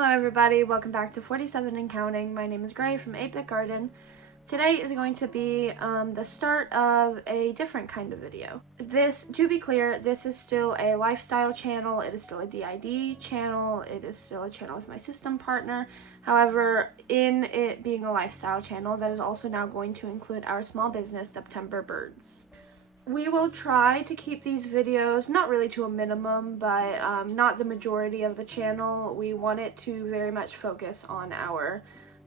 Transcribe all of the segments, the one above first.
Hello everybody, welcome back to 47 and Counting. My name is Gray from 8-Bit Garden. Today is going to be the start of a different kind of video. To be clear, this is still a lifestyle channel, it is still a DID channel, it is still a channel with my system partner. However, in it being a lifestyle channel, that is also now going to include our small business, September Birds. We will try to keep these videos, not really to a minimum, but not the majority of the channel. We want it to very much focus on our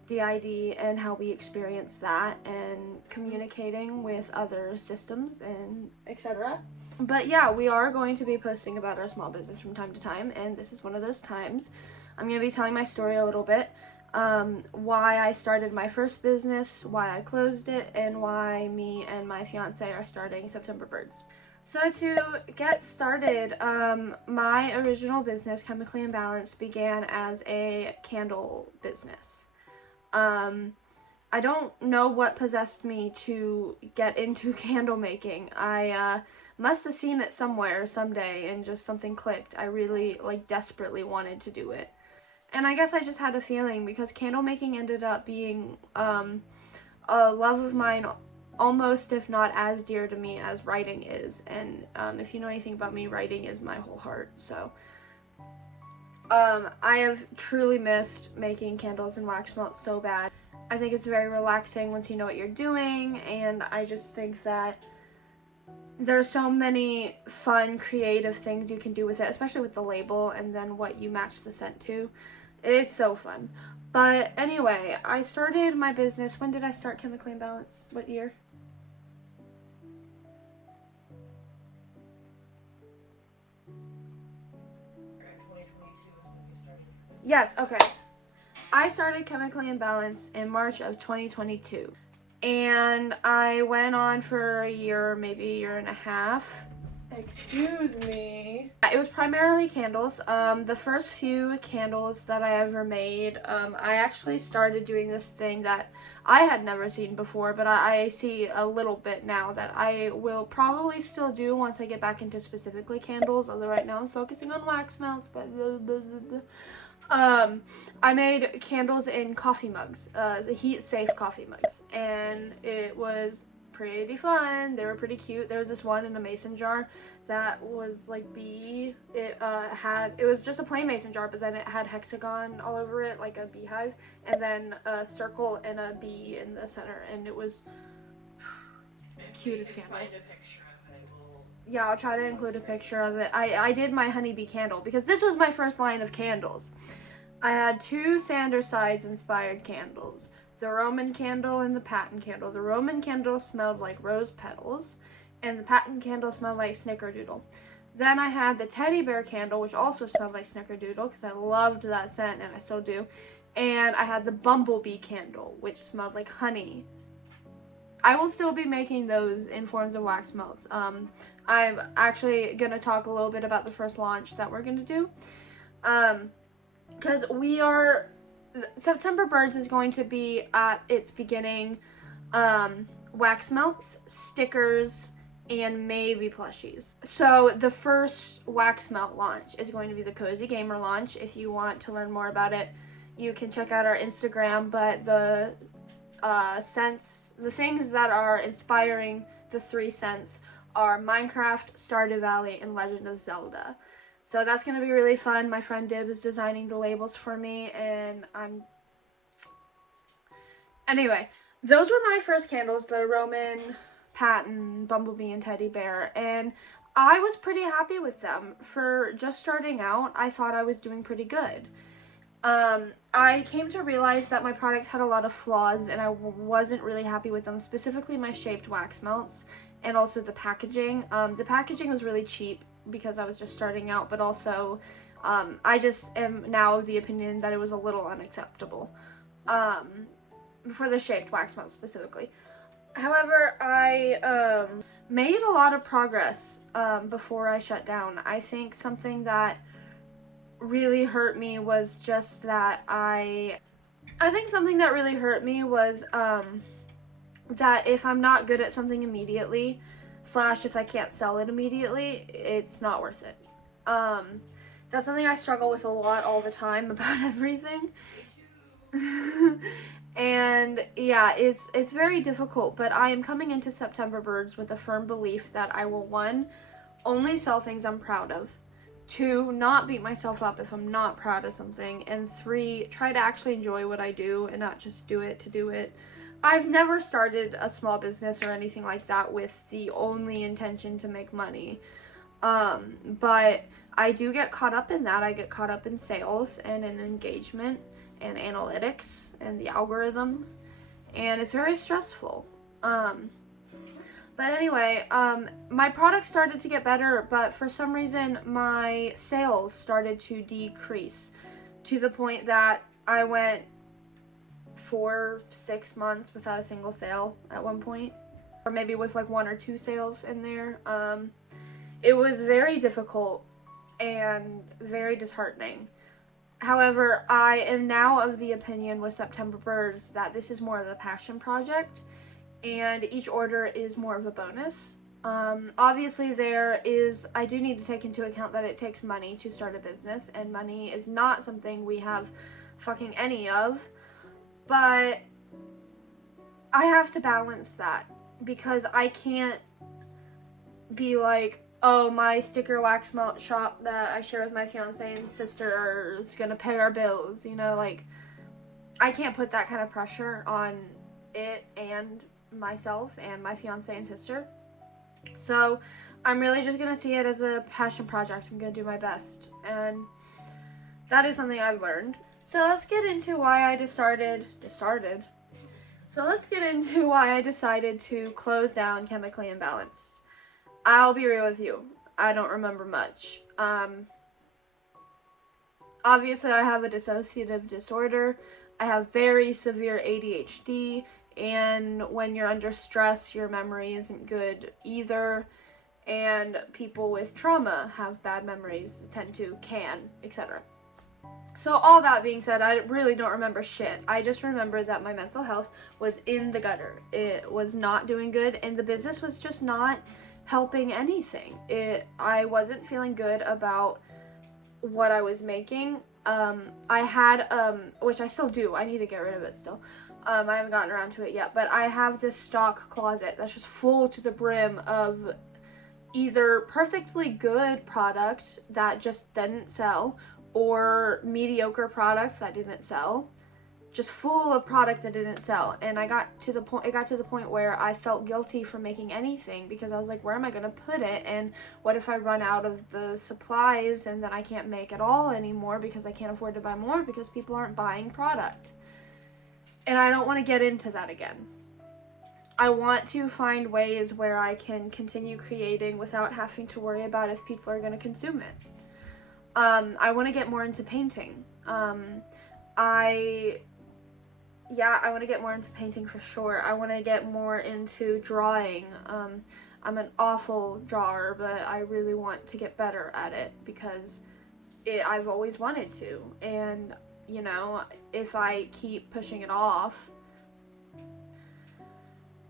DID and how we experience that and communicating with other systems and etc. But yeah, we are going to be posting about our small business from time to time, and this is one of those times. I'm going to be telling my story a little bit. Why I started my first business, why I closed it, and why me and my fiance are starting September Birds. So to get started, my original business, Chemically Imbalanced, began as a candle business. I don't know what possessed me to get into candle making. I must have seen it somewhere someday and just something clicked. I really desperately wanted to do it. And I guess I just had a feeling because candle making ended up being a love of mine, almost if not as dear to me as writing is. And if you know anything about me, writing is my whole heart. So I have truly missed making candles and wax melts so bad. I think it's very relaxing once you know what you're doing, and I just think that there's so many fun, creative things you can do with it, especially with the label and then what you match the scent to. It's so fun. But anyway, I started my business. When did I start Chemically Imbalanced? What year? Yes, okay. I started Chemically Imbalanced in March of 2022. And I went on for a year, maybe a year and a half. Excuse me. It was primarily candles. The first few candles that I ever made, I actually started doing this thing that I had never seen before, but I see a little bit now that I will probably still do once I get back into specifically candles, although right now I'm focusing on wax melts, but blah, blah, blah, blah. I made candles in coffee mugs, heat-safe coffee mugs, and it was pretty fun. They were pretty cute. There was this one in a mason jar that was like bee. It was just a plain mason jar, but then it had hexagon all over it, like a beehive, and then a circle and a bee in the center, and it was cute as candle. Find a picture of it. Yeah, I'll try to include a picture of it. I did my honeybee candle because this was my first line of candles. I had two Sandersides inspired candles. The Roman candle and the patent candle. The Roman candle smelled like rose petals, and the patent candle smelled like snickerdoodle. Then I had the teddy bear candle, which also smelled like snickerdoodle, because I loved that scent, and I still do. And I had the bumblebee candle, which smelled like honey. I will still be making those in forms of wax melts. I'm actually going to talk a little bit about the first launch that we're going to do. Because September Birds is going to be at its beginning wax melts, stickers, and maybe plushies. So the first wax melt launch is going to be the Cozy Gamer launch. If you want to learn more about it, you can check out our Instagram, but the things that are inspiring the 3 scents are Minecraft, Stardew Valley, and Legend of Zelda. So that's going to be really fun. My friend Dib is designing the labels for me, and Anyway, those were my first candles, the Roman, patent, bumblebee, and teddy bear, and I was pretty happy with them. For just starting out, I thought I was doing pretty good. I came to realize that my products had a lot of flaws, and I wasn't really happy with them, specifically my shaped wax melts, and also the packaging. The packaging was really cheap because I was just starting out, but also I just am now of the opinion that it was a little unacceptable for the shaped wax melt specifically. However, I made a lot of progress before I shut down. I think something that really hurt me was just that that if I'm not good at something immediately, / if I can't sell it immediately, it's not worth it. That's something I struggle with a lot all the time about everything. And yeah, it's very difficult, but I am coming into September Birds with a firm belief that I will, 1, only sell things I'm proud of, 2, not beat myself up if I'm not proud of something, and 3, try to actually enjoy what I do and not just do it to do it. I've never started a small business or anything like that with the only intention to make money. But I do get caught up in that. I get caught up in sales and in engagement and analytics and the algorithm, and it's very stressful. But anyway, my product started to get better, but for some reason my sales started to decrease to the point that I went 4-6 months without a single sale at one point, or maybe with like 1 or 2 sales in there. It was very difficult and very disheartening. However, I am now of the opinion with September Birds that this is more of a passion project, and each order is more of a bonus. Obviously I do need to take into account that it takes money to start a business, and money is not something we have fucking any of, but I have to balance that, because I can't be like, oh, my sticker wax melt shop that I share with my fiance and sister is gonna pay our bills, you know, like, I can't put that kind of pressure on it and myself and my fiance and sister. So I'm really just gonna see it as a passion project. I'm gonna do my best, and that is something I've learned. So let's get into why I decided to close down Chemically Imbalanced. I'll be real with you, I don't remember much. Obviously I have a dissociative disorder, I have very severe ADHD, and when you're under stress, your memory isn't good either, and people with trauma have bad memories, etc. So all that being said, I really don't remember shit. I just remember that my mental health was in the gutter. It was not doing good, and the business was just not helping anything. I wasn't feeling good about what I was making. I had, which I still do, I need to get rid of it still. I haven't gotten around to it yet, but I have this stock closet that's just full to the brim of either perfectly good product that just didn't sell, or mediocre product that didn't sell, just full of product that didn't sell. And it got to the point where I felt guilty for making anything, because I was like, where am I gonna put it, and what if I run out of the supplies and then I can't make it all anymore because I can't afford to buy more because people aren't buying product. And I don't want to get into that again. I want to find ways where I can continue creating without having to worry about if people are going to consume it. I want to get more into painting. I want to get more into painting for sure. I want to get more into drawing. I'm an awful drawer, but I really want to get better at it because I've always wanted to. And, you know, if I keep pushing it off.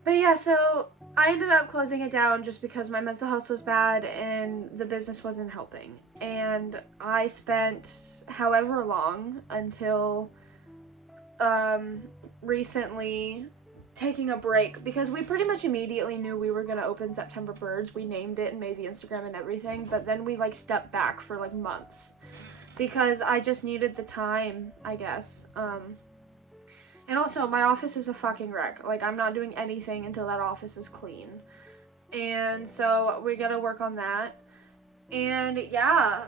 But yeah, so I ended up closing it down just because my mental health was bad and the business wasn't helping. And I spent however long until recently taking a break, because we pretty much immediately knew we were going to open September Birds. We named it and made the Instagram and everything, but then we like stepped back for like months because I just needed the time, I guess. And also, my office is a fucking wreck. Like, I'm not doing anything until that office is clean. And so we gotta work on that. And yeah,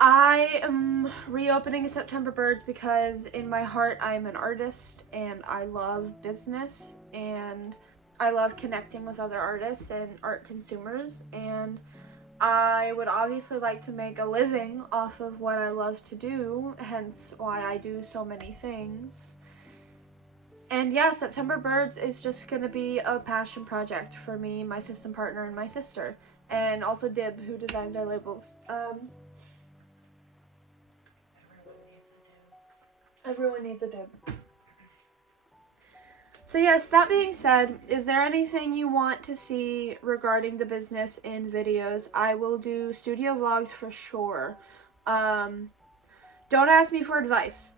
I am reopening September Birds because in my heart I'm an artist and I love business and I love connecting with other artists and art consumers, and I would obviously like to make a living off of what I love to do, hence why I do so many things. And yeah, September Birds is just gonna be a passion project for me, my system partner, and my sister. And also Dib, who designs our labels. Everyone needs a Dib. So yes, that being said, is there anything you want to see regarding the business in videos? I will do studio vlogs for sure. Don't ask me for advice.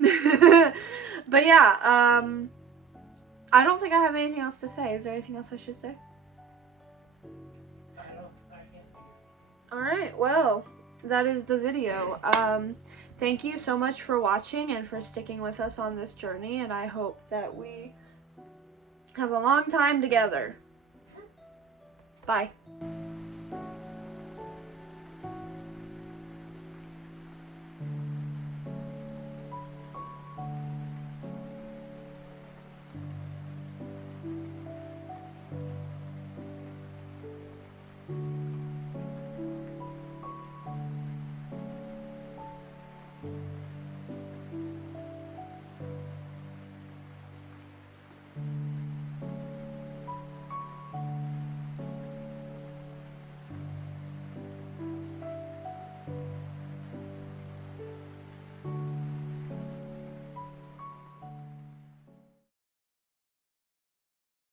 But yeah, I don't think I have anything else to say. Is there anything else I should say? Alright, well, that is the video. Thank you so much for watching and for sticking with us on this journey, and I hope that we have a long time together. Bye.